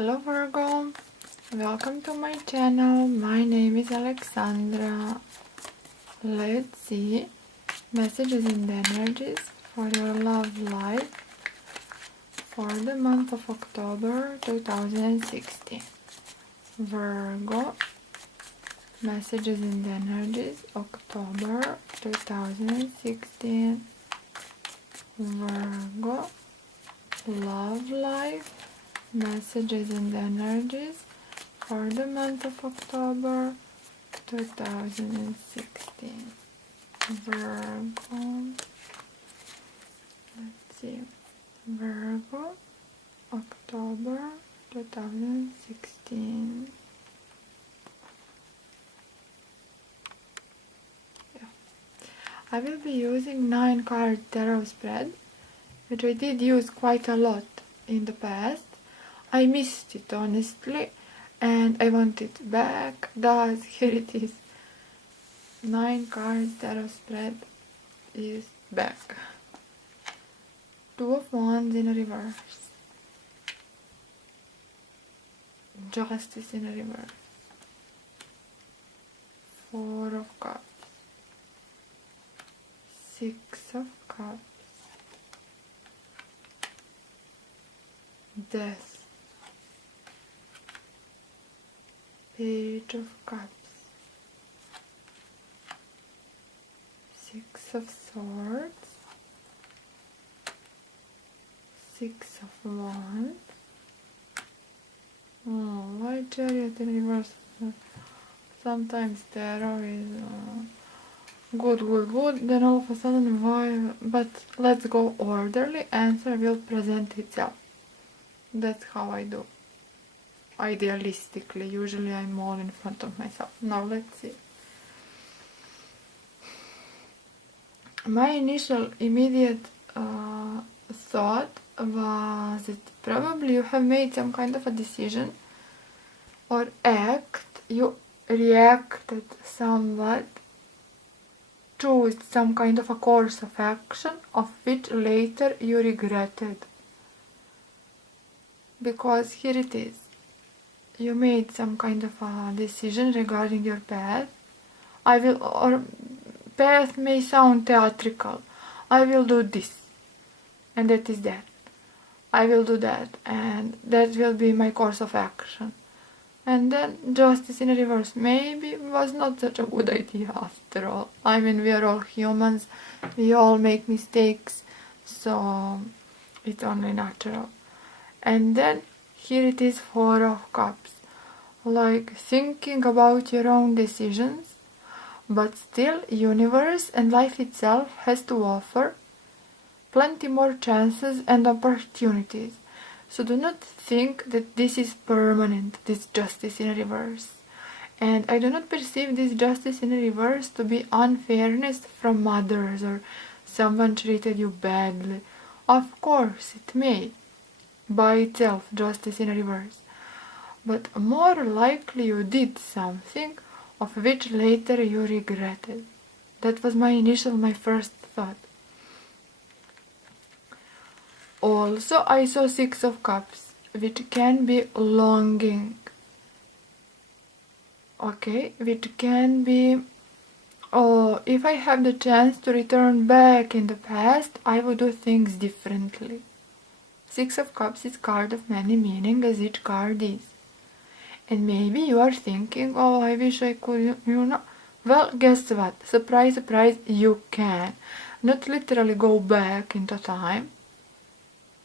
Hello Virgo, welcome to my channel. My name is Alexandra. Let's see messages and energies for your love life for the month of October 2016. Virgo, messages and energies October 2016. Virgo, love life, messages and energies for the month of October 2016. Virgo, let's see, Virgo, October 2016. I will be using 9-card tarot spread, which I did use quite a lot in the past. I missed it honestly, and I want it back. Thus, here it is. 9-card tarot spread is back. 2 of Wands in reverse. Justice in reverse. 4 of Cups. 6 of Cups. Death. Page of Cups. 6 of Swords. 6 of Wands. Oh, why Chariot in reverse? Sometimes tarot is good, then all of a sudden why? But let's go orderly. Answer will present itself. That's how I do. Idealistically, usually I'm all in front of myself. Now let's see. My initial immediate thought was that probably you have made some kind of a decision or act, you reacted somewhat, chose some kind of a course of action of which later you regretted. Because here it is. You made some kind of a decision regarding your path. Or path may sound theatrical. I will do this, and that is that. I will do that, and that will be my course of action. And then justice in reverse maybe was not such a good idea after all. I mean, we are all humans, we all make mistakes, so it's only natural. And then here it is, 4 of Cups. Like thinking about your own decisions, but still universe and life itself has to offer plenty more chances and opportunities. So do not think that this is permanent, this justice in reverse. And I do not perceive this justice in reverse to be unfairness from others or someone treated you badly. Of course it may, by itself, justice in reverse. But more likely you did something of which later you regretted. That was my first thought. Also, I saw 6 of Cups, which can be longing. Okay, which can be, oh, if I have the chance to return back in the past, I would do things differently. 6 of Cups is card of many meaning, as each card is. And maybe you are thinking, oh, I wish I could, you know. Well, guess what? Surprise, surprise, you can. Not literally go back into time,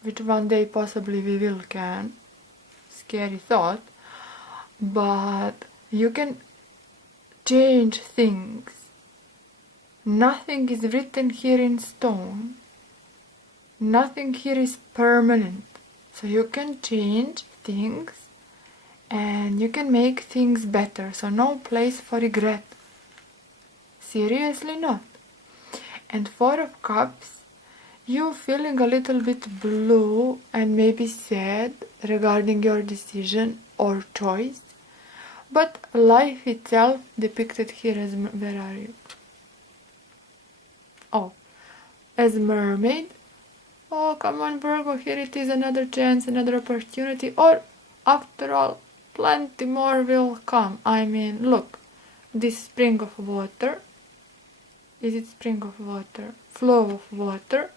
which one day possibly we will can. Scary thought. But you can change things. Nothing is written here in stone. Nothing here is permanent. So you can change things and you can make things better. So no place for regret. Seriously not. And 4 of Cups, you feeling a little bit blue and maybe sad regarding your decision or choice. But life itself depicted here as, where are you? Oh, as mermaid. Oh, come on Virgo, here it is, another chance, another opportunity. Or after all, plenty more will come. I mean, look, this spring of water, is it spring of water? Flow of water.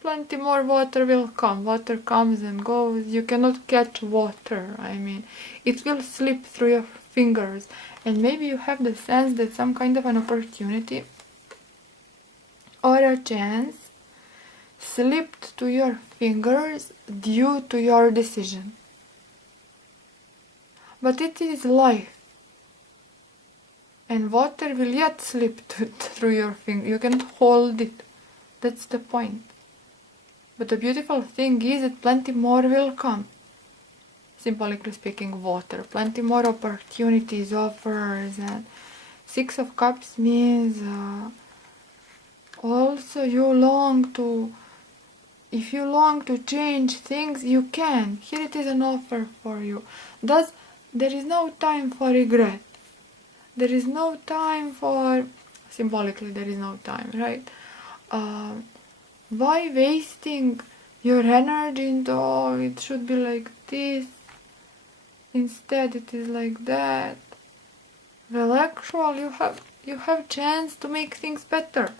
Plenty more water will come. Water comes and goes. You cannot catch water. I mean, it will slip through your fingers. And maybe you have the sense that some kind of an opportunity or a chance slipped to your fingers due to your decision. But it is life. And water will yet slip through your finger. You cannot hold it. That's the point. But the beautiful thing is that plenty more will come. Symbolically speaking, water. Plenty more opportunities, offers. And Six of Cups means also you long to, if you long to change things, you can. Here it is an offer for you. Thus, there is no time for regret. There is no time for, symbolically there is no time, right? Why wasting your energy into, oh, it should be like this, instead it is like that? Well, actually you have chance to make things better,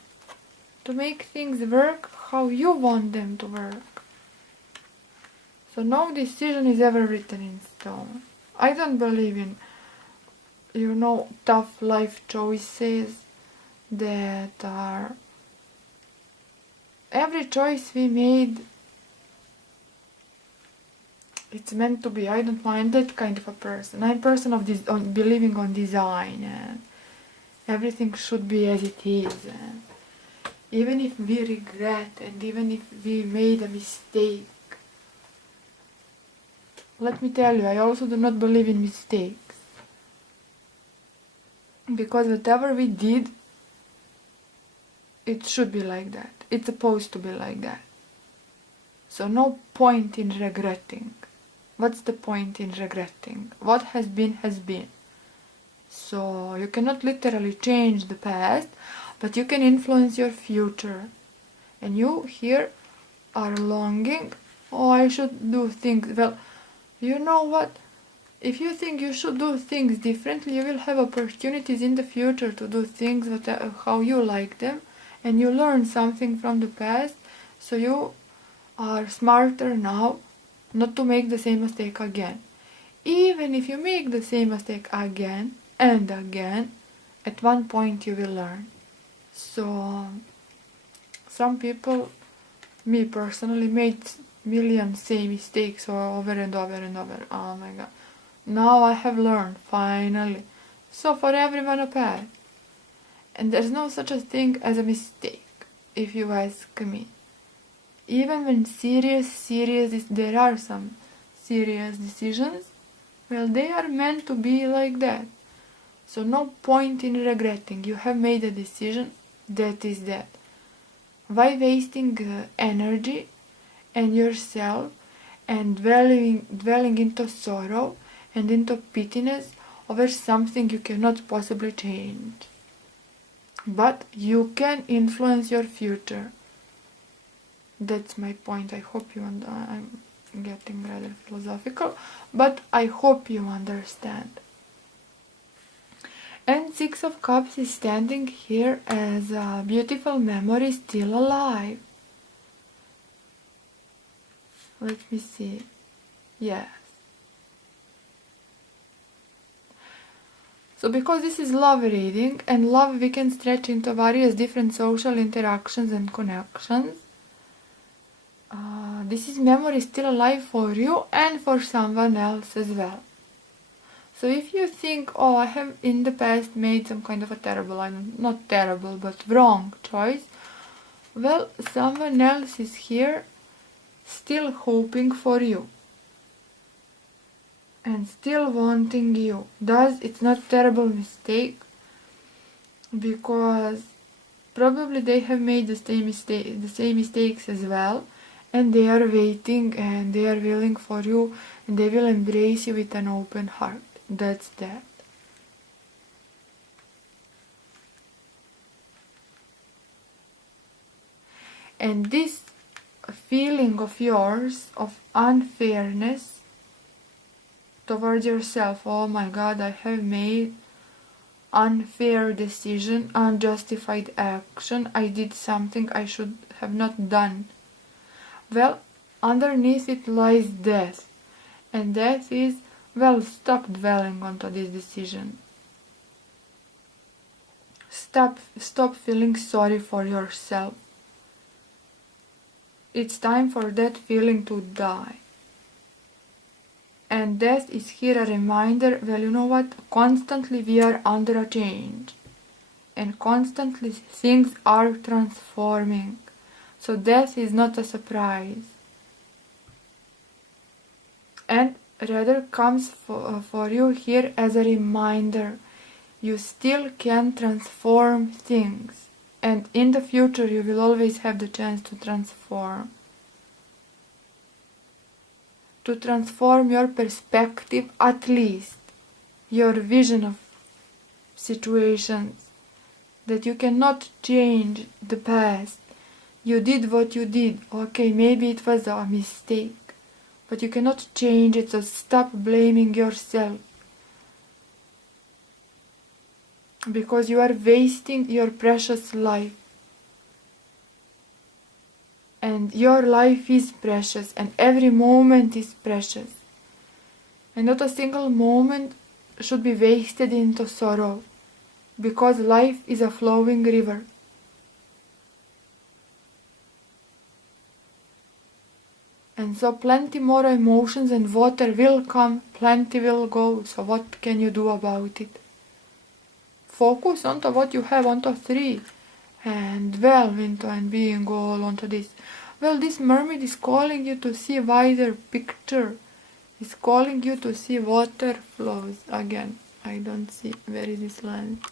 to make things work how you want them to work. So no decision is ever written in stone. I don't believe in, tough life choices that are, every choice we made, it's meant to be. I don't mind that kind of a person. I'm a person of this, on believing on design, and everything should be as it is. And even if we regret, and even if we made a mistake, let me tell you, I also do not believe in mistakes. Because whatever we did, it should be like that. It's supposed to be like that. So no point in regretting. What's the point in regretting? What has been, has been. So you cannot literally change the past, but you can influence your future. And you here are longing, oh, I should do things. Well, you know what? If you think you should do things differently, you will have opportunities in the future to do things how you like them, and you learn something from the past, so you are smarter now not to make the same mistake again. Even if you make the same mistake again and again, at one point you will learn. So some people, me personally, made million same mistakes over and over and over. Oh my god. Now I have learned, finally. So for everyone a path. And there's no such a thing as a mistake, if you ask me. Even when there are some serious decisions, well, they are meant to be like that. So no point in regretting. You have made a decision, that is that. Why wasting energy and yourself and dwelling into sorrow and into pittiness over something you cannot possibly change? But you can influence your future. That's my point. I hope you I'm getting rather philosophical, but I hope you understand. And Six of Cups is standing here as a beautiful memory still alive. Let me see. Yes. So because this is love reading, and love we can stretch into various different social interactions and connections, this is memory still alive for you and for someone else as well. So if you think, oh, I have in the past made some kind of a terrible, not terrible, but wrong choice, well, someone else is here still hoping for you and still wanting you. Thus, it's not a terrible mistake, because probably they have made the same mistakes as well, and they are waiting and they are willing for you, and they will embrace you with an open heart. That's that. And this feeling of yours of unfairness towards yourself. Oh my God, I have made unfair decision, unjustified action. I did something I should have not done. Well, underneath it lies death. And death is, well, stop dwelling onto this decision. Stop feeling sorry for yourself. It's time for that feeling to die. And death is here a reminder, well, you know what? Constantly we are under a change. And constantly things are transforming. So death is not a surprise. And rather comes for you here as a reminder. You still can transform things. And in the future you will always have the chance to transform. To transform your perspective, at least. Your vision of situations. That you cannot change the past. You did what you did. Okay, maybe it was a mistake. But you cannot change it, so stop blaming yourself. Because you are wasting your precious life. And your life is precious, and every moment is precious. And not a single moment should be wasted into sorrow. Because life is a flowing river. And so plenty more emotions and water will come, plenty will go. So what can you do about it? Focus onto what you have, onto 3. And delve into and being all onto this. Well, this mermaid is calling you to see a wider picture. It's calling you to see water flows. Again, I don't see. Where is this line?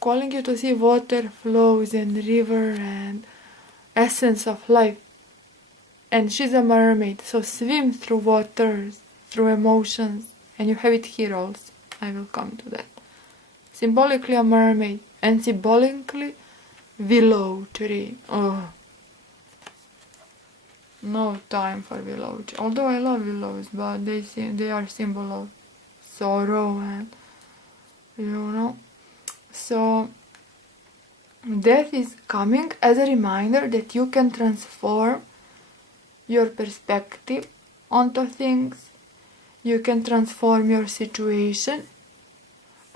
Calling you to see water flows and river and essence of life. And she's a mermaid, so swim through waters, through emotions. And you have it here also. I will come to that. Symbolically a mermaid, and symbolically willow tree. Oh, no time for willow tree. Although I love willows, but they are symbol of sorrow and So death is coming as a reminder that you can transform your perspective onto things. You can transform your situation.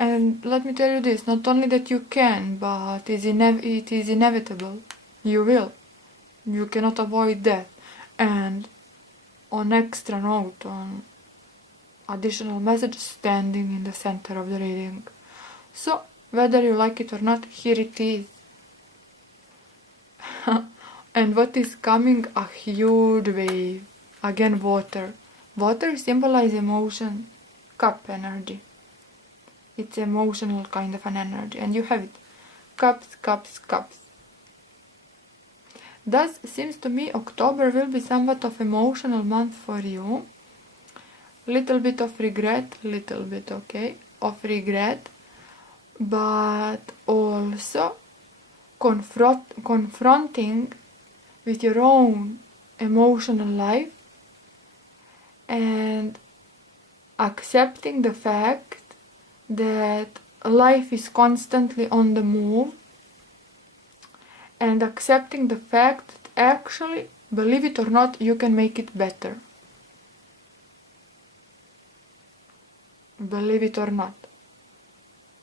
And let me tell you this, not only that you can, but it is inevitable. You will. You cannot avoid death. And on extra note, on additional message, standing in the center of the reading. So, whether you like it or not, here it is. And what is coming? A huge wave. Again, water. Water symbolizes emotion, cup energy. It's emotional kind of an energy, and you have it. Cups, cups, cups. Thus, seems to me October will be somewhat of emotional month for you. Little bit of regret, of regret, but also confronting with your own emotional life and accepting the fact that life is constantly on the move, and accepting the fact that actually, believe it or not, you can make it better. Believe it or not.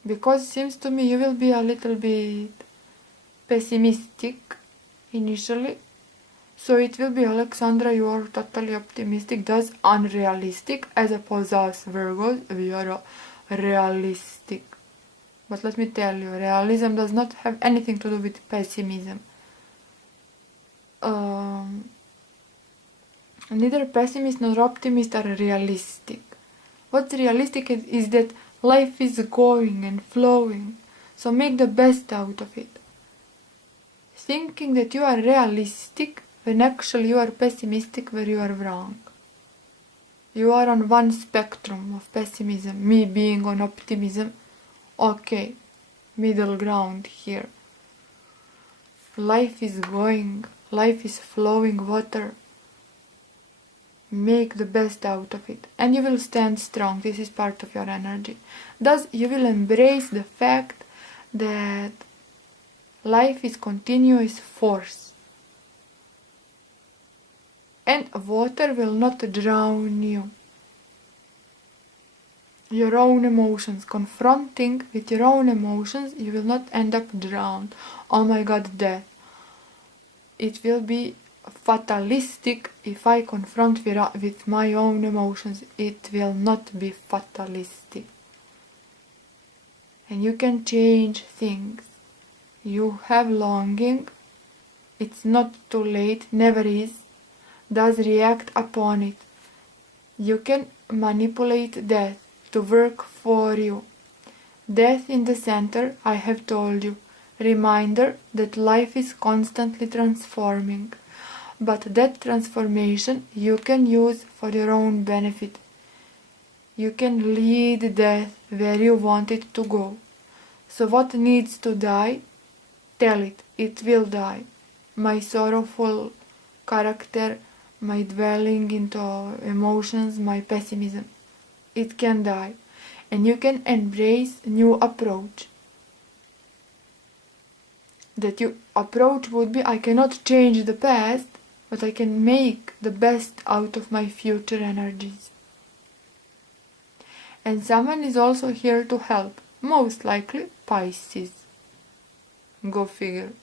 Because it seems to me you will be a little bit pessimistic initially. So it will be, Alexandra, you are totally optimistic, thus unrealistic, as opposed to us Virgos, we are realistic. But let me tell you, realism does not have anything to do with pessimism. Neither pessimist nor optimist are realistic. What's realistic is that life is going and flowing, so make the best out of it. Thinking that you are realistic when actually you are pessimistic, where you are wrong. You are on one spectrum of pessimism, me being on optimism. Okay, middle ground here. Life is going, life is flowing water. make the best out of it, and you will stand strong. This is part of your energy. Thus, you will embrace the fact that life is continuous force, and water will not drown you. Your own emotions, confronting with your own emotions, you will not end up drowned. Oh my God, death. It will be fatalistic if I confront with my own emotions. It will not be fatalistic. And you can change things. You have longing. It's not too late, never is. Does react upon it. You can manipulate death to work for you. Death in the center, I have told you. Reminder that life is constantly transforming. But that transformation you can use for your own benefit. You can lead death where you want it to go. So what needs to die? Tell it. It will die. My sorrowful character, my dwelling into emotions, my pessimism. It can die. And you can embrace new approach. That your approach would be, I cannot change the past, but I can make the best out of my future energies. And someone is also here to help. Most likely Pisces. Go figure.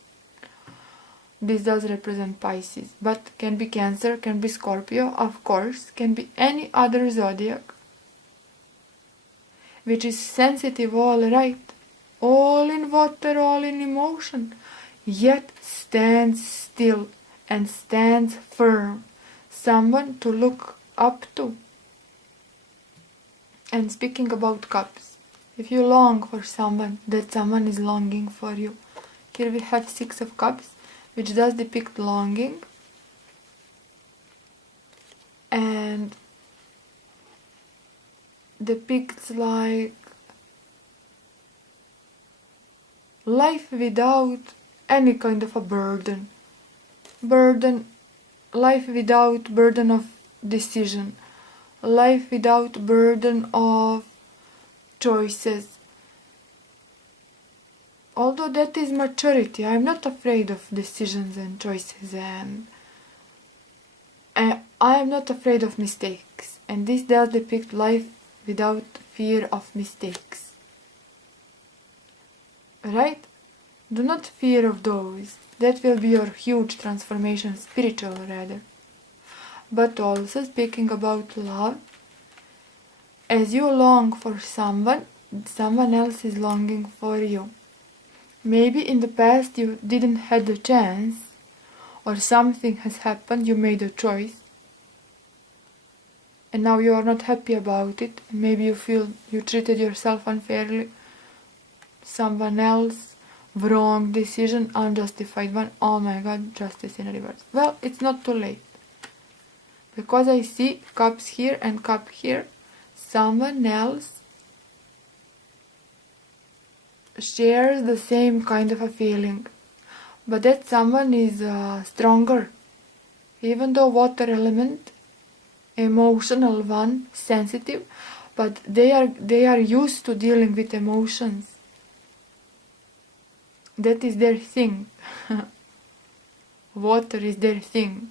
This does represent Pisces, but can be Cancer, can be Scorpio, of course, can be any other zodiac, which is sensitive, all right, all in water, all in emotion, yet stands still and stands firm, someone to look up to. And speaking about cups, if you long for someone, that someone is longing for you. Here we have 6 of Cups, which does depict longing, and depicts like life without any kind of a burden, life without burden of decision, life without burden of choices. Although that is maturity, I am not afraid of decisions and choices, and I am not afraid of mistakes, and this does depict life without fear of mistakes. Right? Do not fear of those. That will be your huge transformation, spiritual rather. But also speaking about love, as you long for someone, someone else is longing for you. Maybe in the past you didn't have the chance, or something has happened, you made a choice, and now you are not happy about it. Maybe you feel you treated yourself unfairly, someone else, wrong decision, unjustified one. Oh my God, justice in reverse. Well, it's not too late, because I see cups here and cup here. Someone else shares the same kind of a feeling, but that someone is stronger, even though water element, emotional one, sensitive, but they are used to dealing with emotions. That is their thing. Water is their thing,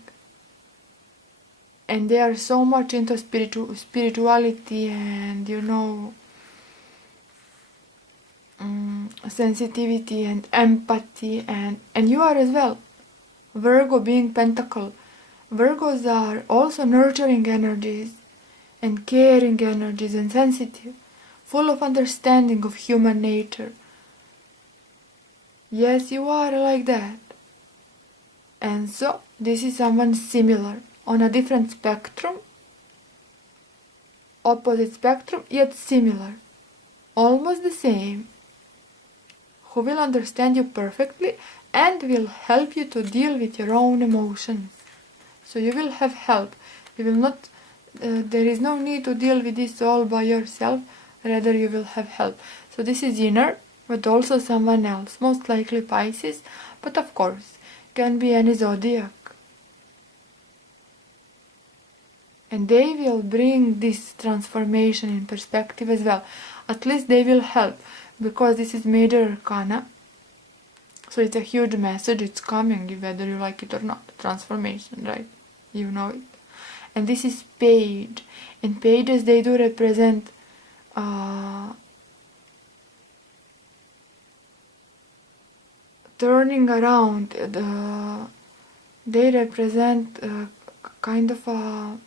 and they are so much into spirituality and sensitivity and empathy, and you are as well. Virgo being Pentacle, Virgos are also nurturing energies and caring energies and sensitive, full of understanding of human nature. Yes, you are like that. And so this is someone similar on a different spectrum, opposite spectrum, yet similar, almost the same, who will understand you perfectly and will help you to deal with your own emotions. So you will have help. You will not, there is no need to deal with this all by yourself, rather you will have help. So this is inner, but also someone else, most likely Pisces, but of course, can be any zodiac. And they will bring this transformation in perspective as well. At least they will help, because this is major arcana. So it's a huge message, it's coming whether you like it or not. Transformation, right? You know it. And this is page. And pages, they do represent turning around. They represent kind of a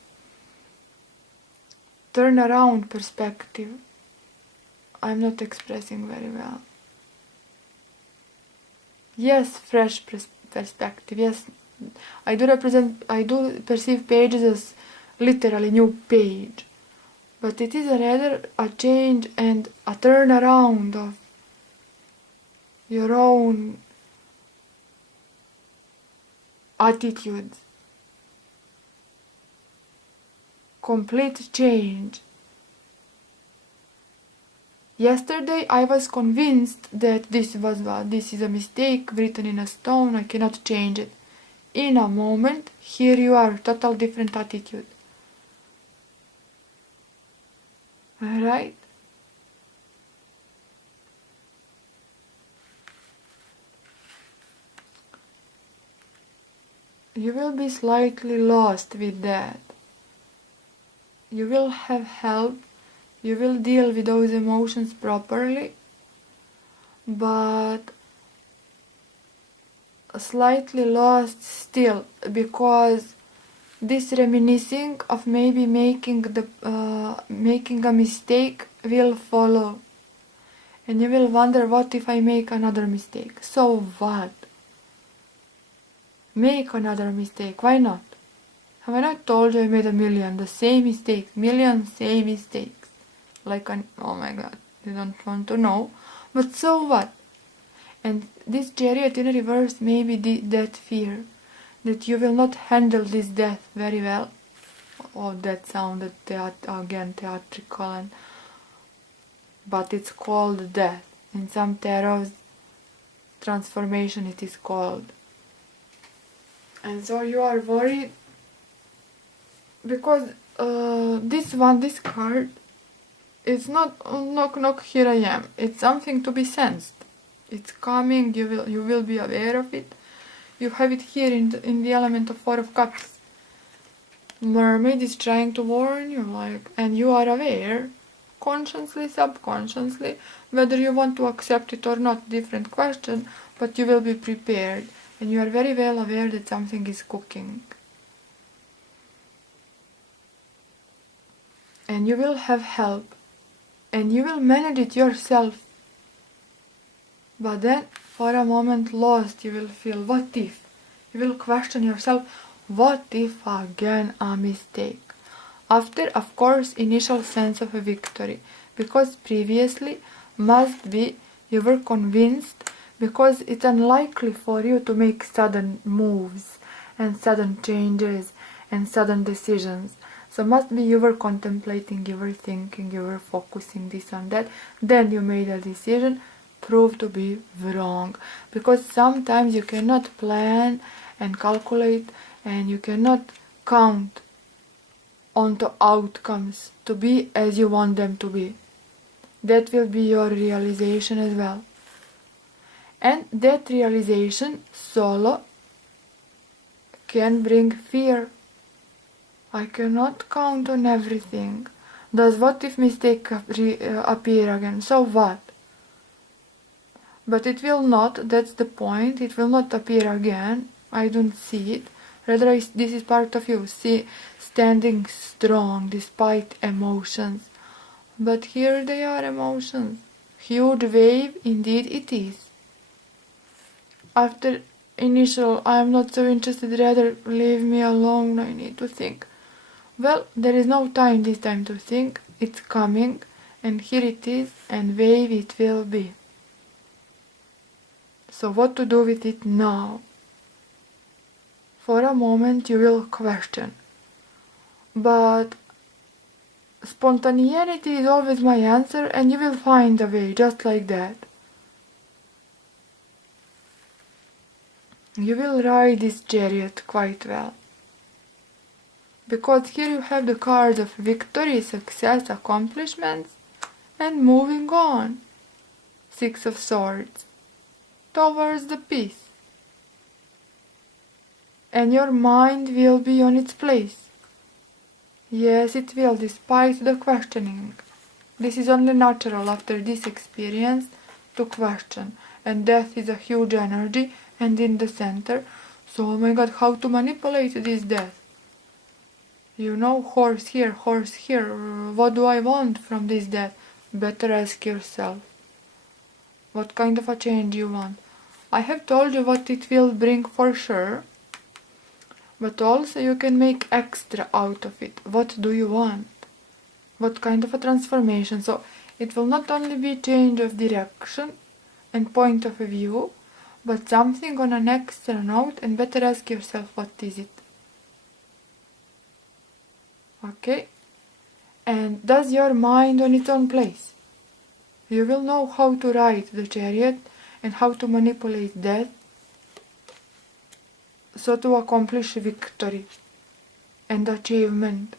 turnaround perspective. I'm not expressing very well. Yes, fresh perspective. Yes, I do perceive pages as literally new page, but it is rather a change and a turnaround of your own attitudes. Complete change. Yesterday I was convinced that this is a mistake written in a stone, I cannot change it. In a moment, here you are, total different attitude. Alright? You will be slightly lost with that. You will have help. You will deal with those emotions properly, but slightly lost still, because this reminiscing of maybe making a mistake will follow, and you will wonder, what if I make another mistake? So what? Make another mistake, why not? Have I not told you I made a million, the same mistakes, same mistakes? Like, oh my god, you don't want to know, but so what? And this chariot in reverse may be that fear, that you will not handle this death very well. Oh, that sounded again theatrical, but it's called death. In some tarots, transformation it is called. And so you are worried, because this card, it's not knock knock, here I am. It's something to be sensed. It's coming. You will be aware of it. You have it here in the element of Four of Cups. Mermaid is trying to warn you, and you are aware, consciously, subconsciously, whether you want to accept it or not. Different question, but you will be prepared, and you are very well aware that something is cooking. And you will have help. And you will manage it yourself. But then, for a moment lost, you will feel, what if? You will question yourself, what if again a mistake? After, of course, initial sense of a victory. Because previously, must be, you were convinced, because it's unlikely for you to make sudden moves, and sudden changes, and sudden decisions. So must be you were contemplating, you were thinking, you were focusing this on that, then you made a decision, proved to be wrong. Because sometimes you cannot plan and calculate, and you cannot count on the outcomes to be as you want them to be. That will be your realization as well. And that realization solo can bring fear. I cannot count on everything. Does what if mistake appear again? So what? But it will not, that's the point, it will not appear again. I don't see it. Rather, this is part of you, standing strong despite emotions. But here they are, emotions. Huge wave, indeed it is. After initial, I am not so interested, rather leave me alone, I need to think. Well, there is no time this time to think, it's coming, and here it is, and wave it will be. So what to do with it now? For a moment you will question, but spontaneity is always my answer, and you will find a way, just like that. You will ride this chariot quite well. Because here you have the cards of victory, success, accomplishments, and moving on. Six of Swords. Towards the peace. And your mind will be on its place. Yes, it will, despite the questioning. This is only natural after this experience to question. And death is a huge energy and in the center. So, oh my god, how to manipulate this death? You know, horse here, what do I want from this death? Better ask yourself. What kind of a change you want? I have told you what it will bring for sure. But also you can make extra out of it. What do you want? What kind of a transformation? So it will not only be change of direction and point of view, but something on an extra note, and better ask yourself what is it. Okay? And does your mind on its own place? You will know how to ride the chariot and how to manipulate death so to accomplish victory and achievement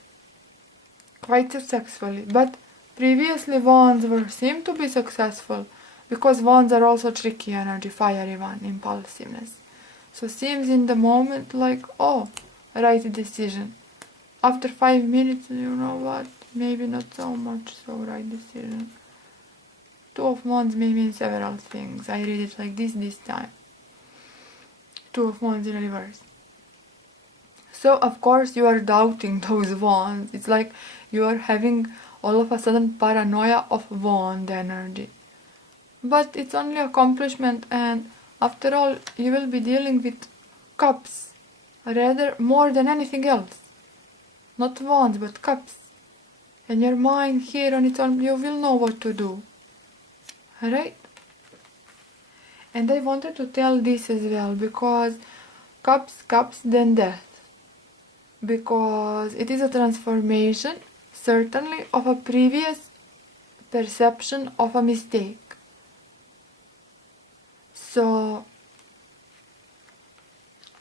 quite successfully. But previously wands were seemed to be successful because wands are also tricky energy, fiery one, impulsiveness. So seems in the moment like, oh, right decision. After 5 minutes, you know what, maybe not so much so right decision. Two of Wands may mean several things. I read it like this time. Two of Wands in reverse. So of course you are doubting those wands. It's like you are having all of a sudden paranoia of wand energy. But it's only accomplishment, and after all you will be dealing with cups, rather more than anything else. Not wands, but cups. And your mind here on its own, you will know what to do. Alright? And I wanted to tell this as well, because cups, then death. Because it is a transformation, certainly, of a previous perception of a mistake. So,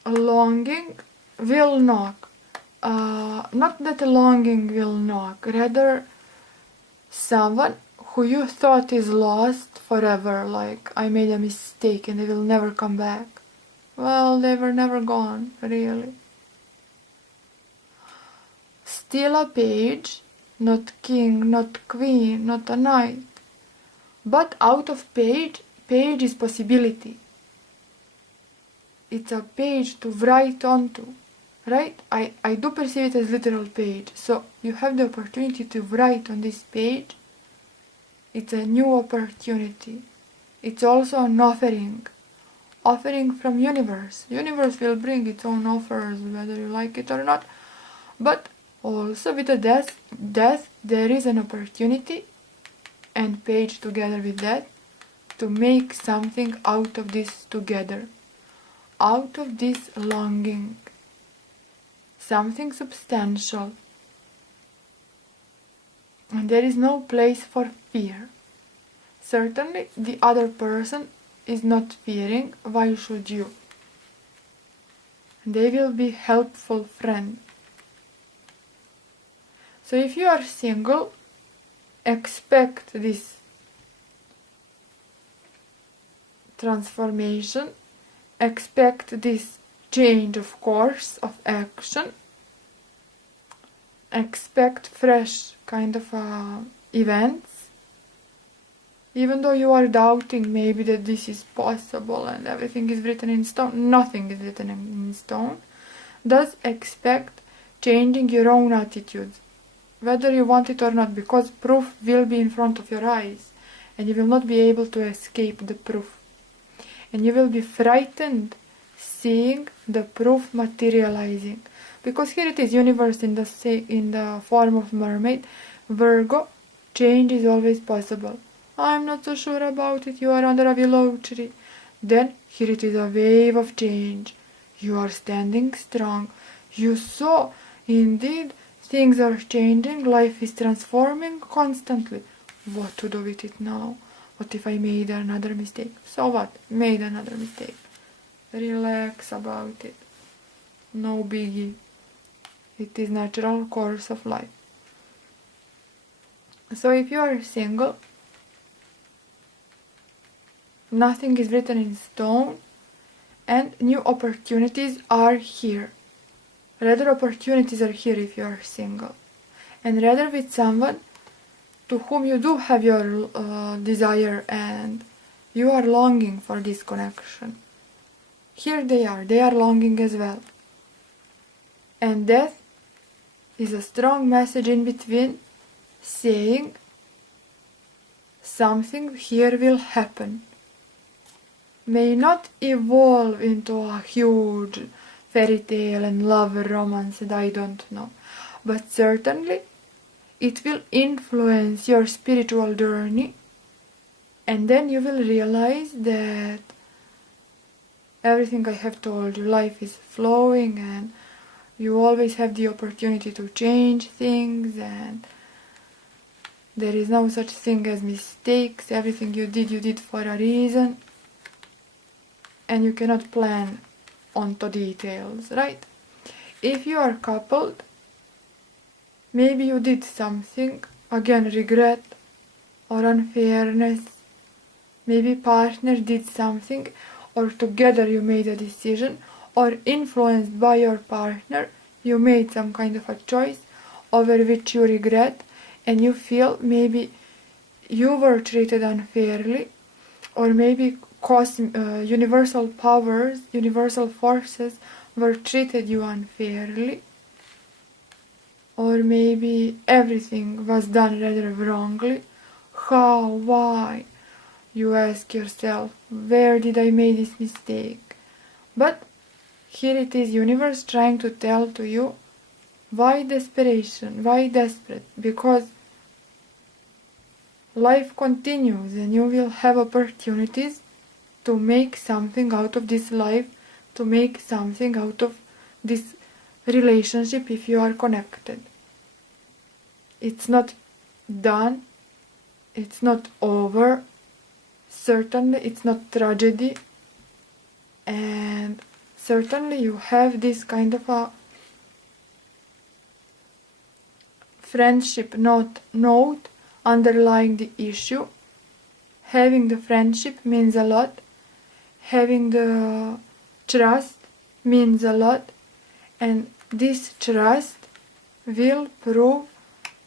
a longing will knock. Not that a longing will knock, rather someone who you thought is lost forever, like I made a mistake and they will never come back. Well, they were never gone, really. Still a page, not king, not queen, not a knight. But out of page is possibility. It's a page to write onto, right? I do perceive it as literal page. So you have the opportunity to write on this page. It's a new opportunity. It's also an offering. Offering from universe. Universe will bring its own offers, whether you like it or not. But also with the death, there is an opportunity, and page together with that, to make something out of this together. Out of this longing. Something substantial. And there is no place for fear. Certainly the other person is not fearing. Why should you? They will be helpful friend. So if you are single, expect this transformation, expect this change of course of action, expect fresh kind of events, even though you are doubting maybe that this is possible and everything is written in stone. Nothing is written in stone. Thus expect changing your own attitudes, whether you want it or not, because proof will be in front of your eyes and you will not be able to escape the proof. And you will be frightened seeing the proof materializing. Because here it is, universe in the form of mermaid. Virgo, change is always possible. I'm not so sure about it, you are under a willow tree. Then here it is, a wave of change. You are standing strong. You saw, indeed, things are changing, life is transforming constantly. What to do with it now? What if I made another mistake? So what? Made another mistake. Relax about it. No biggie. It is natural course of life. So if you are single, nothing is written in stone, and new opportunities are here. Rather, opportunities are here if you are single, and rather with someone to whom you do have your desire and you are longing for this connection. Here they are longing as well. And death is a strong message in between, saying something here will happen. May not evolve into a huge fairy tale and love romance, and I don't know, but certainly it will influence your spiritual journey, and then you will realize that everything I have told you, life is flowing and you always have the opportunity to change things, and there is no such thing as mistakes. Everything you did for a reason, and you cannot plan onto details, right? If you are coupled, maybe you did something, again regret or unfairness, maybe partner did something, or together you made a decision, or influenced by your partner, you made some kind of a choice over which you regret, and you feel maybe you were treated unfairly, or maybe universal powers, universal forces were treated you unfairly, or maybe everything was done rather wrongly. How? Why? You ask yourself, where did I make this mistake? But here it is, universe trying to tell to you, why desperation? Why desperate? Because life continues and you will have opportunities to make something out of this life, to make something out of this relationship if you are connected. It's not done, it's not over, certainly it's not tragedy, and certainly you have this kind of a friendship note underlying the issue. Having the friendship means a lot. Having the trust means a lot. And this trust will prove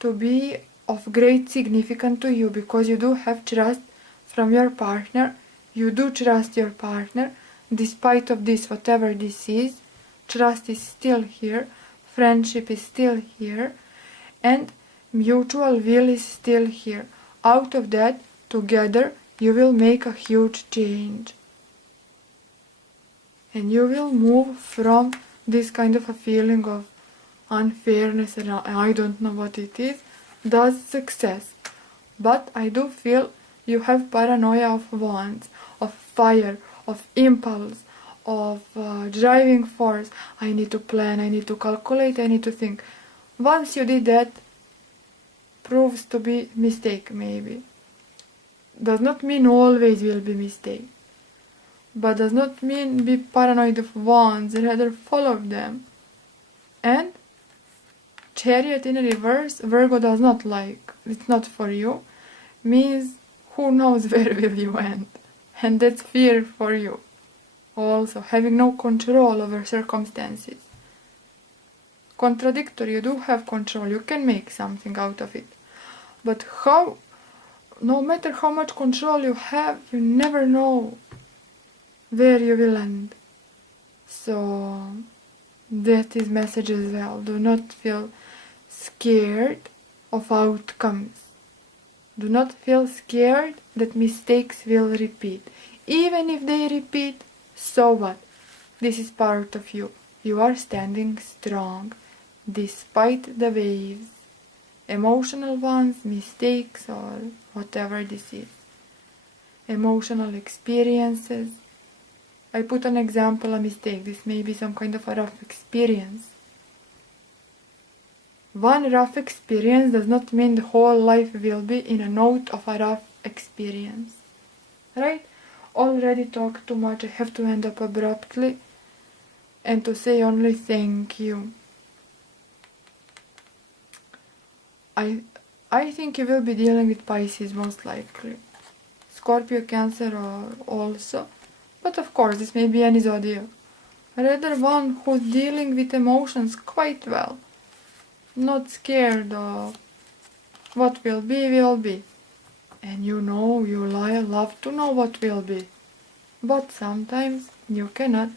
to be of great significance to you, because you do have trust from your partner. You do trust your partner. Despite of this, whatever this is, trust is still here. Friendship is still here. And mutual will is still here. Out of that, together, you will make a huge change. And you will move from this kind of a feeling of unfairness and I don't know what it is, does success. But I do feel you have paranoia of wands, of fire, of impulse, of driving force. I need to plan, I need to calculate, I need to think. Once you did that, proves to be mistake maybe. Does not mean always will be mistake. But does not mean be paranoid of wands, rather follow them. And Chariot in reverse, Virgo does not like, it's not for you, means who knows where will you end. And that's fear for you. Also, having no control over circumstances. Contradictory, you do have control, you can make something out of it. But how, no matter how much control you have, you never know where you will end. So that is message as well. Do not feel scared of outcomes. Do not feel scared that mistakes will repeat. Even if they repeat, so what? This is part of you. You are standing strong despite the waves. Emotional ones, mistakes, or whatever this is. Emotional experiences. I put an example, a mistake. This may be some kind of a rough experience. One rough experience does not mean the whole life will be in a note of a rough experience. Right? Already talked too much. I have to end up abruptly and to say only thank you. I think you will be dealing with Pisces most likely. Scorpio, Cancer also. But of course, this may be any zodiac. Rather one who's dealing with emotions quite well. Not scared of what will be, will be. And you know, you love to know what will be. But sometimes you cannot.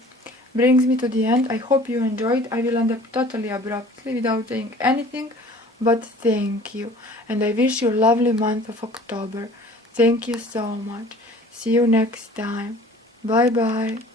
Brings me to the end. I hope you enjoyed. I will end up totally abruptly without saying anything. But thank you. And I wish you a lovely month of October. Thank you so much. See you next time. Bye bye.